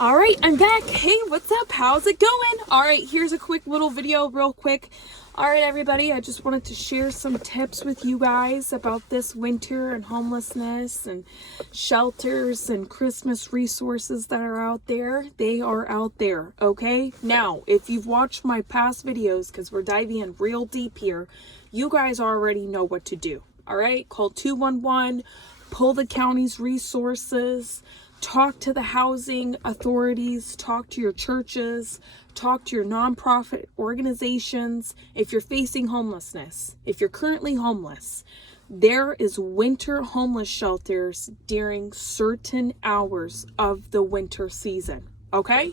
All right, I'm back. Hey, what's up? How's it going? All right, here's a quick little video real quick. All right, everybody, I just wanted to share some tips with you guys about this winter and homelessness and shelters and Christmas resources that are out there. They are out there, okay? Now, if you've watched my past videos, because we're diving in real deep here, you guys already know what to do, all right? Call 211, pull the county's resources, talk to the housing authorities, talk to your churches, talk to your nonprofit organizations. If you're facing homelessness, if you're currently homeless, there is winter homeless shelters during certain hours of the winter season, okay?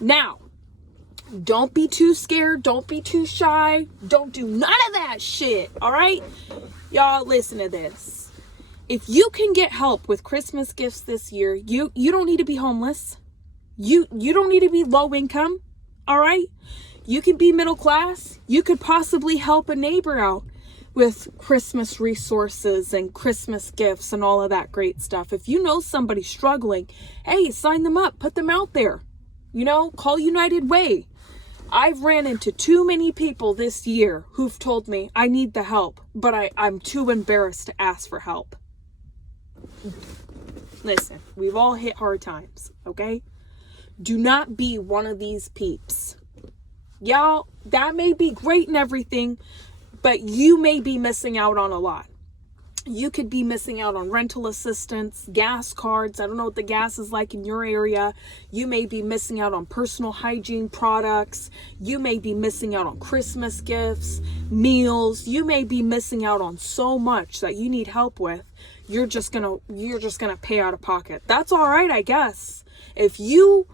Now, don't be too scared. Don't be too shy. Don't do none of that shit, all right? Y'all, listen to this. If you can get help with Christmas gifts this year, you don't need to be homeless. You don't need to be low income, all right? You can be middle class. You could possibly help a neighbor out with Christmas resources and Christmas gifts and all of that great stuff. If you know somebody struggling, hey, sign them up, put them out there. You know, call United Way. I've ran into too many people this year who've told me I need the help, but I'm too embarrassed to ask for help. Listen, we've all hit hard times, okay? Do not be one of these peeps. Y'all, that may be great and everything, but you may be missing out on a lot. You could be missing out on rental assistance, gas cards. I don't know what the gas is like in your area. You may be missing out on personal hygiene products. You may be missing out on Christmas gifts, meals. You may be missing out on so much that you need help with. You're just gonna pay out of pocket. That's all right, I guess. If you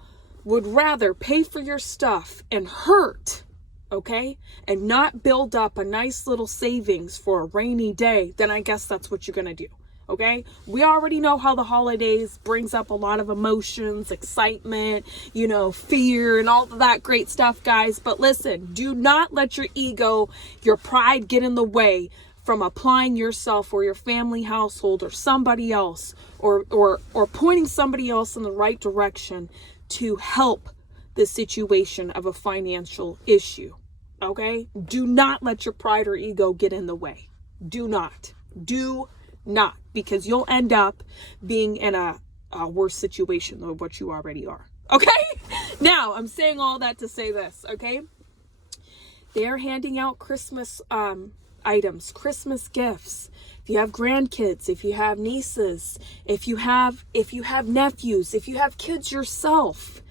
would rather pay for your stuff and hurt, okay, and not build up a nice little savings for a rainy day, then I guess that's what you're gonna do, okay? We already know how the holidays brings up a lot of emotions, excitement, you know, fear and all of that great stuff, guys. But listen, do not let your ego, your pride get in the way from applying yourself or your family, household, or somebody else, or pointing somebody else in the right direction to help the situation of a financial issue. Okay? Do not let your pride or ego get in the way. Do not, because you'll end up being in a worse situation than what you already are. Okay? Now, I'm saying all that to say this, okay? They're handing out Christmas items, Christmas gifts. If you have grandkids, if you have nieces, if you have nephews, if you have kids yourself,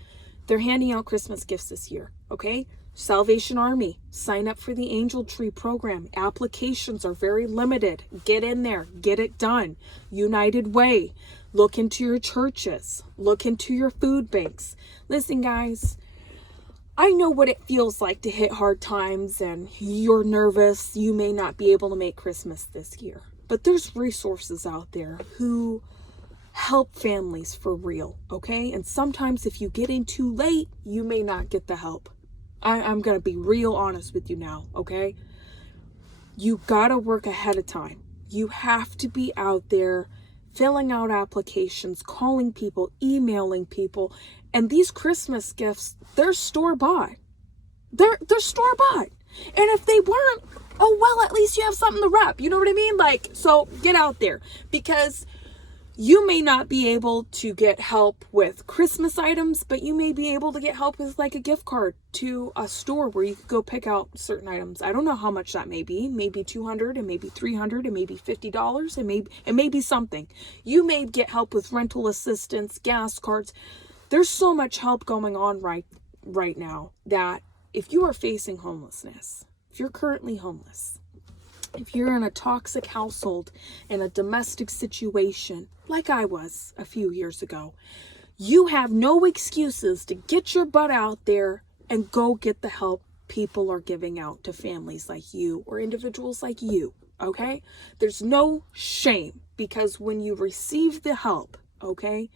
they're handing out Christmas gifts this year, okay? Salvation Army, sign up for the Angel Tree program. Applications are very limited. Get in there, get it done. United Way, look into your churches, look into your food banks. Listen, guys, I know what it feels like to hit hard times and you're nervous. You may not be able to make Christmas this year, but there's resources out there who help families for real, okay? And sometimes if you get in too late, you may not get the help. I'm going to be real honest with you now, okay? You got to work ahead of time. You have to be out there filling out applications, calling people, emailing people. And these Christmas gifts, they're store-bought. They're store-bought. And if they weren't, oh, well, at least you have something to wrap. You know what I mean? Like, so get out there, because you may not be able to get help with Christmas items, but you may be able to get help with like a gift card to a store where you could go pick out certain items. I don't know how much that may be. Maybe $200, and maybe $300, and maybe $50, and maybe something. You may get help with rental assistance, gas cards. There's so much help going on right now that if you are facing homelessness, if you're currently homeless, if you're in a toxic household, in a domestic situation, like I was a few years ago, you have no excuses to get your butt out there and go get the help people are giving out to families like you or individuals like you, okay? There's no shame, because when you receive the help, okay,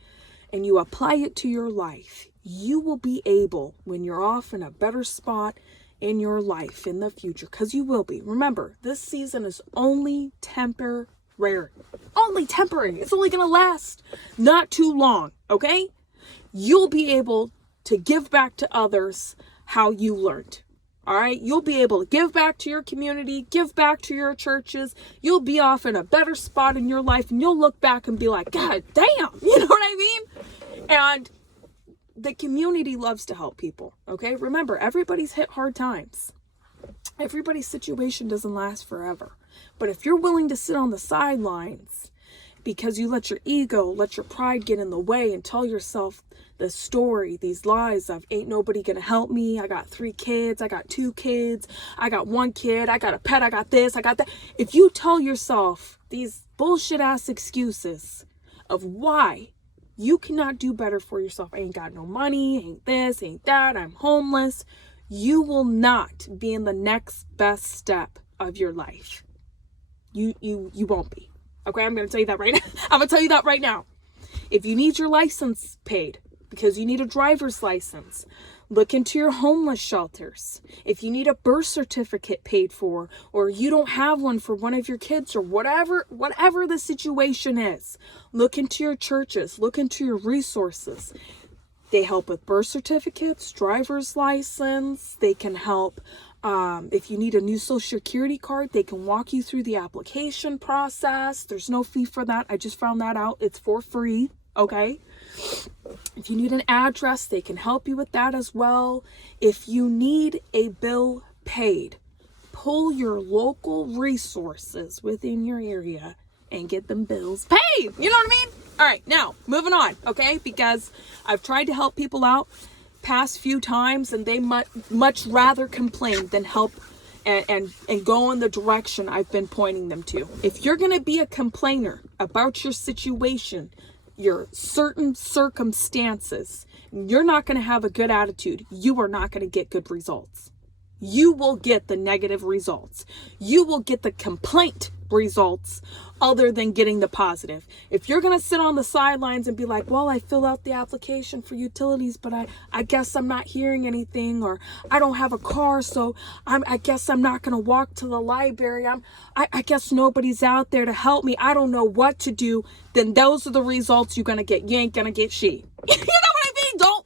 and you apply it to your life, you will be able, when you're off in a better spot in your life in the future, because you will be. Remember, this season is only temporary. Only temporary. It's only going to last not too long, okay? you'll be able to give back to others how you learned. All right. You'll be able to give back to your community, give back to your churches. You'll be off in a better spot in your life, and you'll look back and be like, God damn, you know what I mean? And the community loves to help people. Okay. Remember, everybody's hit hard times. Everybody's situation doesn't last forever. But if you're willing to sit on the sidelines because you let your ego, let your pride get in the way and tell yourself the story, these lies of ain't nobody gonna help me. I got 3 kids. I got 2 kids. I got 1 kid. I got a pet. I got this. I got that. If you tell yourself these bullshit ass excuses of why you cannot do better for yourself, I ain't got no money, ain't this, ain't that, I'm homeless, you will not be in the next best step of your life. You won't be. Okay, I'm gonna tell you that right now. I'm gonna tell you that right now. If you need your license paid, because you need a driver's license, look into your homeless shelters. If you need a birth certificate paid for, or you don't have one for one of your kids, or whatever the situation is, look into your churches, look into your resources. They help with birth certificates, driver's license. They can help if you need a new social security card, they can walk you through the application process. There's no fee for that. I just found that out. It's for free. Okay. If you need an address, they can help you with that as well. If you need a bill paid, pull your local resources within your area and get them bills paid. You know what I mean? All right, now moving on, okay? Because I've tried to help people out past few times, and they much rather complain than help and go in the direction I've been pointing them to. If you're gonna be a complainer about your situation, your certain circumstances, you're not gonna have a good attitude. You are not gonna get good results. You will get the negative results. You will get the complaint results other than getting the positive. If you're going to sit on the sidelines and be like, well, I filled out the application for utilities, but I guess I'm not hearing anything, or I don't have a car, so I guess I'm not going to walk to the library. I guess nobody's out there to help me. I don't know what to do. Then those are the results you're going to get. You ain't going to get shit. You know what I mean?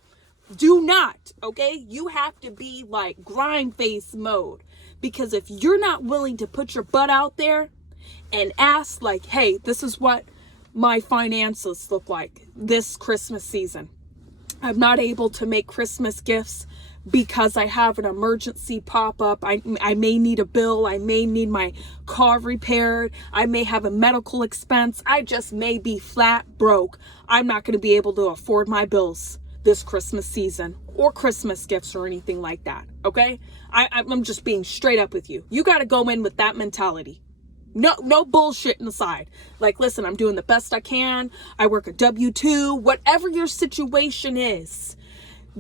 Do not, okay? You have to be like grind face mode, because if you're not willing to put your butt out there and ask like, hey, this is what my finances look like this Christmas season. I'm not able to make Christmas gifts because I have an emergency pop up. I may need a bill. I may need my car repaired. I may have a medical expense. I just may be flat broke. I'm not going to be able to afford my bills this Christmas season, or Christmas gifts, or anything like that. Okay. I'm just being straight up with you. You got to go in with that mentality. No bullshit inside. Like, listen, I'm doing the best I can. I work a W-2, whatever your situation is.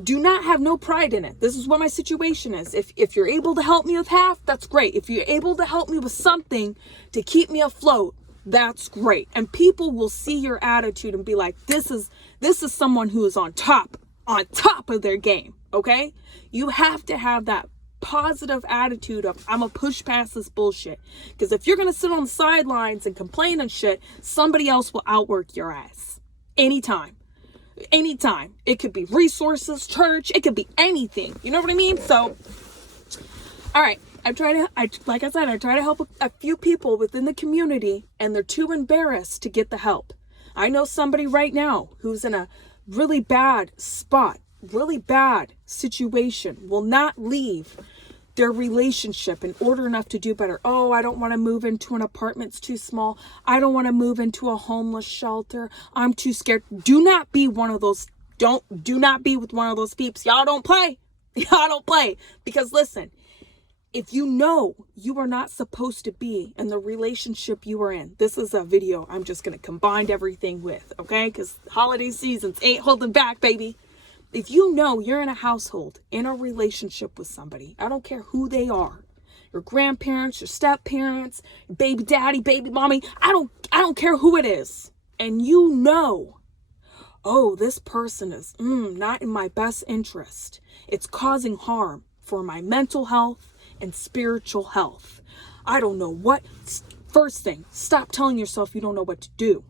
Do not have no pride in it. This is what my situation is. If you're able to help me with half, that's great. If you're able to help me with something to keep me afloat, that's great. And people will see your attitude and be like, this is someone who is on top of their game. Okay? You have to have that positive attitude of, I'm gonna push past this bullshit. Because if you're gonna sit on the sidelines and complain and shit, somebody else will outwork your ass. Anytime. It could be resources, church, it could be anything. You know what I mean? So, all right. I try to help a few people within the community, and they're too embarrassed to get the help. I know somebody right now who's in a really bad spot, really bad situation, will not leave their relationship in order enough to do better. Oh, I don't want to move into an apartment. It's too small. I don't want to move into a homeless shelter. I'm too scared. Do not be one of those. Do not be with one of those peeps. Y'all don't play. Because listen, if you know you are not supposed to be in the relationship you are in, this is a video I'm just going to combine everything with, okay? Because holiday seasons ain't holding back, baby. If you know you're in a household, in a relationship with somebody, I don't care who they are, your grandparents, your step-parents, baby daddy, baby mommy, I don't care who it is. And you know, oh, this person is not in my best interest. It's causing harm for my mental health and spiritual health. I don't know what. First thing, stop telling yourself you don't know what to do.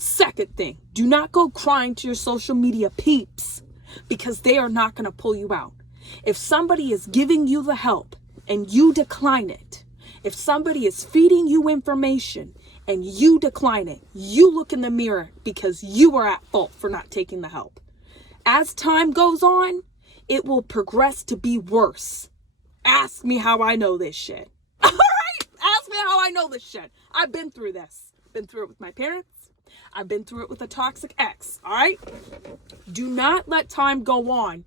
Second thing, do not go crying to your social media peeps because they are not going to pull you out. If somebody is giving you the help and you decline it, if somebody is feeding you information and you decline it, you look in the mirror because you are at fault for not taking the help. As time goes on, it will progress to be worse. Ask me how I know this shit. All right? Ask me how I know this shit. I've been through this. Been through it with my parents. I've been through it with a toxic ex. All right? Do not let time go on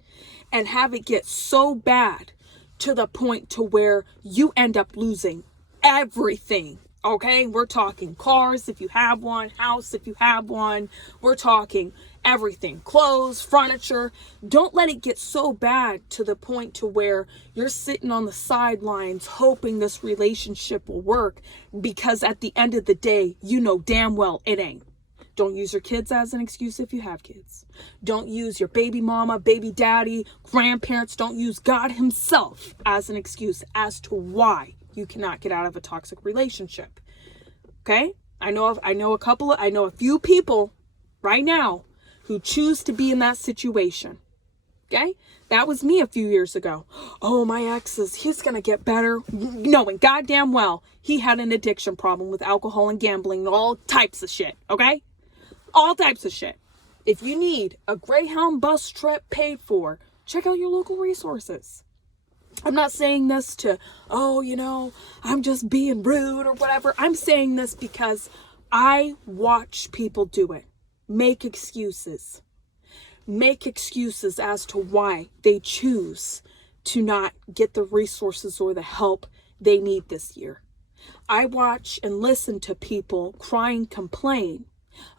and have it get so bad to the point to where you end up losing everything. Okay, we're talking cars if you have one, house if you have one. We're talking everything, clothes, furniture. Don't let it get so bad to the point to where you're sitting on the sidelines hoping this relationship will work, because at the end of the day, you know damn well it ain't. Don't use your kids as an excuse if you have kids. Don't use your baby mama, baby daddy, grandparents. Don't use God himself as an excuse as to why you cannot get out of a toxic relationship. Okay? I know a few people right now who choose to be in that situation. Okay? That was me a few years ago. Oh, my ex he's going to get better. Knowing goddamn well he had an addiction problem with alcohol and gambling and all types of shit. Okay? All types of shit. If you need a Greyhound bus trip paid for, check out your local resources. I'm not saying this to, I'm just being rude or whatever. I'm saying this because I watch people do it. Make excuses. Make excuses as to why they choose to not get the resources or the help they need this year. I watch and listen to people cry and complain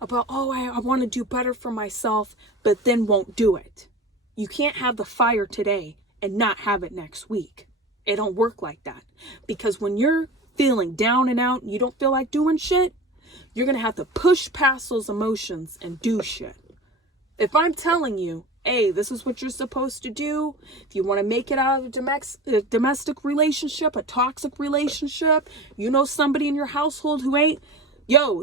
about, I want to do better for myself, but then won't do it. You can't have the fire today and not have it next week. It don't work like that. Because when you're feeling down and out and you don't feel like doing shit, you're going to have to push past those emotions and do shit. If I'm telling you, hey, this is what you're supposed to do, if you want to make it out of a domestic relationship, a toxic relationship, you know somebody in your household who ain't,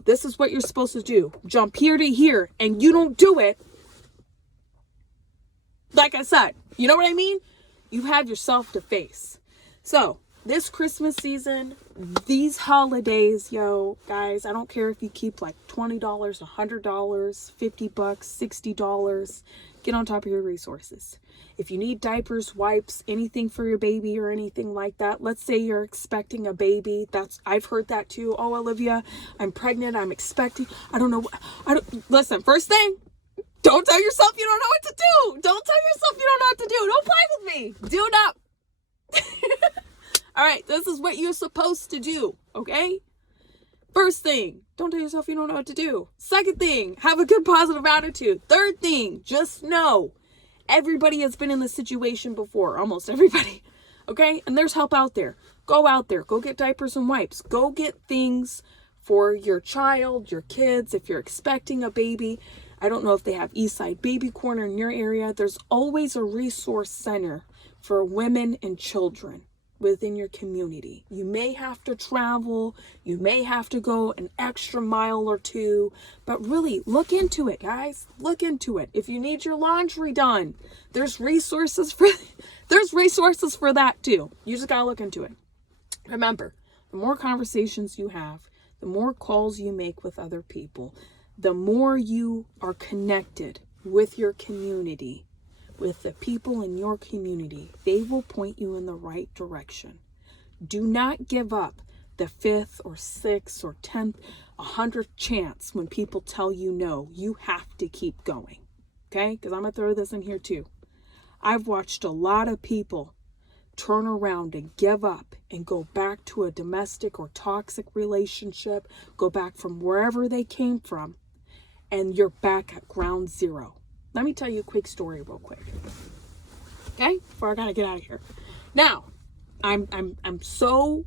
this is what you're supposed to do. Jump here to here, and you don't do it. Like I said, you know what I mean? You have yourself to face. So, this Christmas season, these holidays, guys, I don't care if you keep like $20, $100, $50, $60, get on top of your resources. If you need diapers, wipes, anything for your baby or anything like that, let's say you're expecting a baby. I've heard that too. Oh, Olivia, I'm pregnant, I'm expecting, listen, first thing, don't tell yourself you don't know what to do. Don't tell yourself you don't know what to do. Don't play with me. Do it up. All right, this is what you're supposed to do, okay? First thing, don't tell yourself you don't know what to do. Second thing, have a good positive attitude. Third thing, just know everybody has been in this situation before, almost everybody, okay? And there's help out there. Go out there. Go get diapers and wipes. Go get things for your child, your kids, if you're expecting a baby. I don't know if they have Eastside Baby Corner in your area. There's always a resource center for women and children within your community. You may have to travel. You may have to go an extra mile or two. But really, look into it, guys. Look into it. If you need your laundry done, there's resources for that too. You just gotta look into it. Remember, the more conversations you have, the more calls you make with other people, the more you are connected with your community, with the people in your community, they will point you in the right direction. Do not give up the 5th or 6th or 10th, 100th chance when people tell you no. You have to keep going. Okay? Because I'm going to throw this in here too. I've watched a lot of people turn around and give up and go back to a domestic or toxic relationship, go back from wherever they came from, and you're back at ground zero. Let me tell you a quick story real quick. Okay? Before I gotta get out of here. Now, I'm so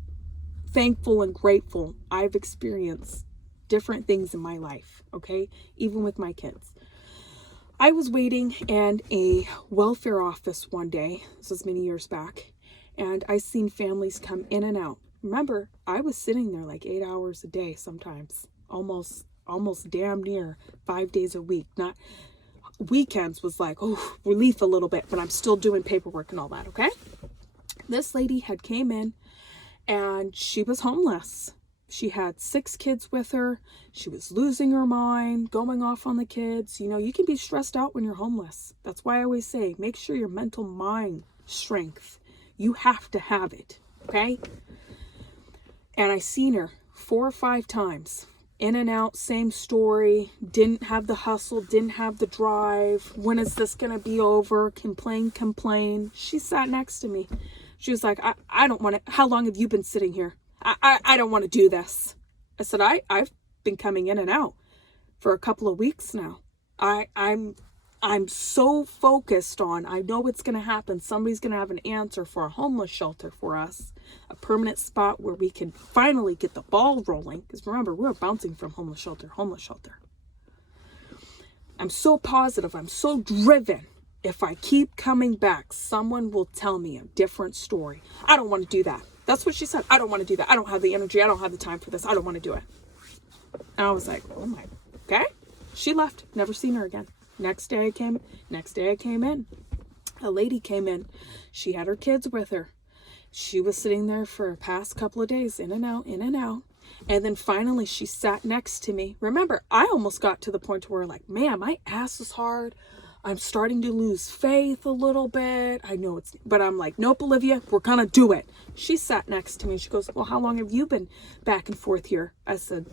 thankful and grateful I've experienced different things in my life, okay? Even with my kids. I was waiting in a welfare office one day, this was many years back, and I seen families come in and out. Remember, I was sitting there like 8 hours a day sometimes, almost almost damn near 5 days a week. Not weekends was like, oh, relief a little bit, but I'm still doing paperwork and all that, okay? This lady had came in and she was homeless. She had 6 kids with her. She was losing her mind, going off on the kids. You know, you can be stressed out when you're homeless. That's why I always say, make sure your mental mind strength, you have to have it, okay? And I seen her 4 or 5 times. In and out, same story. Didn't have the hustle, didn't have the drive. When is this going to be over? Complain. She sat next to me. She was like, I don't want to. How long have you been sitting here? I don't want to do this. I said, I've been coming in and out for a couple of weeks now. I'm so focused on, I know what's going to happen. Somebody's going to have an answer for a homeless shelter for us, a permanent spot where we can finally get the ball rolling. Because remember, we're bouncing from homeless shelter. I'm so positive. I'm so driven. If I keep coming back, someone will tell me a different story. I don't want to do that. That's what she said. I don't want to do that. I don't have the energy. I don't have the time for this. I don't want to do it. And I was like, oh my, okay. She left. Never seen her again. Next day I came in. A lady came in. She had her kids with her. She was sitting there for a past couple of days, in and out. And then finally she sat next to me. Remember, I almost got to the point where like, man, my ass is hard. I'm starting to lose faith a little bit. I know but I'm like, nope, Olivia, we're gonna do it. She sat next to me. She goes, well, how long have you been back and forth here? I said,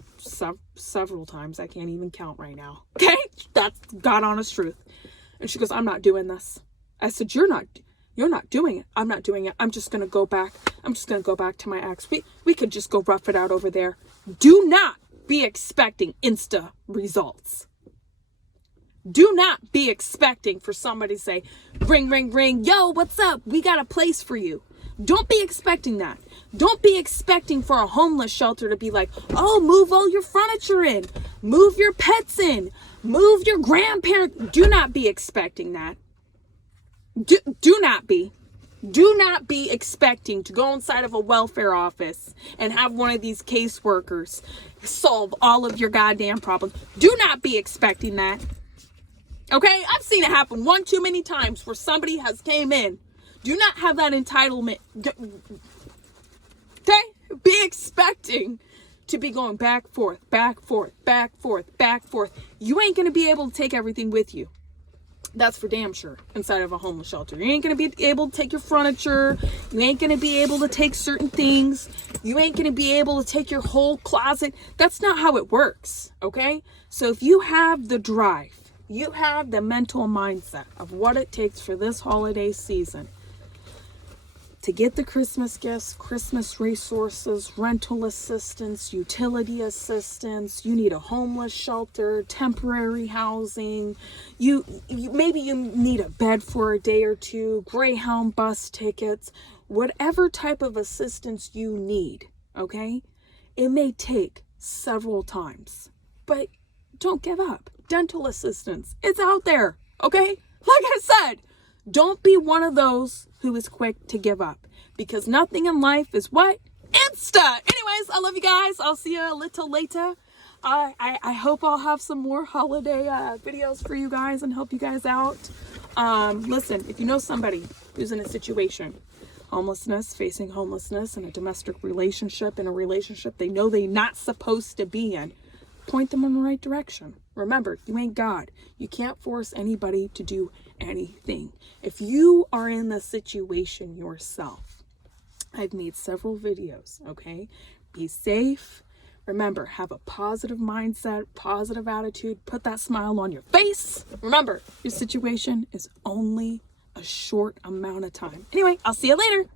several times. I can't even count right now. Okay? That's God honest truth. And she goes, I'm not doing this. I said, you're not doing it. I'm not doing it. I'm just gonna go back. I'm just gonna go back to my ex. We could just go rough it out over there. Do not be expecting insta results. Do not be expecting for somebody to say, ring, ring, ring. Yo, what's up? We got a place for you. Don't be expecting that. Don't be expecting for a homeless shelter to be like, oh, move all your furniture in. Move your pets in. Move your grandparents. Do not be expecting that. Do not be. Do not be expecting to go inside of a welfare office and have one of these caseworkers solve all of your goddamn problems. Do not be expecting that. Okay, I've seen it happen one too many times where somebody has came in. Do not have that entitlement. Okay, be expecting to be going back, forth. You ain't going to be able to take everything with you. That's for damn sure inside of a homeless shelter. You ain't going to be able to take your furniture. You ain't going to be able to take certain things. You ain't going to be able to take your whole closet. That's not how it works, okay? So if you have the drive, you have the mental mindset of what it takes for this holiday season to get the Christmas gifts, Christmas resources, rental assistance, utility assistance. You need a homeless shelter, temporary housing. Maybe you need a bed for a day or two, Greyhound bus tickets, whatever type of assistance you need, okay? It may take several times, but don't give up. Dental assistance, it's out there, okay? Like I said, don't be one of those who is quick to give up, because nothing in life is what? Insta. Anyways, I love you guys. I'll see you a little later. I hope I'll have some more holiday videos for you guys and help you guys out. Listen, if you know somebody who's in a situation, homelessness, facing homelessness in a domestic relationship, in a relationship they know they're not supposed to be in, point them in the right direction. Remember, you ain't God. You can't force anybody to do anything. If you are in the situation yourself, I've made several videos, okay? Be safe. Remember, have a positive mindset, positive attitude. Put that smile on your face. Remember, your situation is only a short amount of time. Anyway, I'll see you later.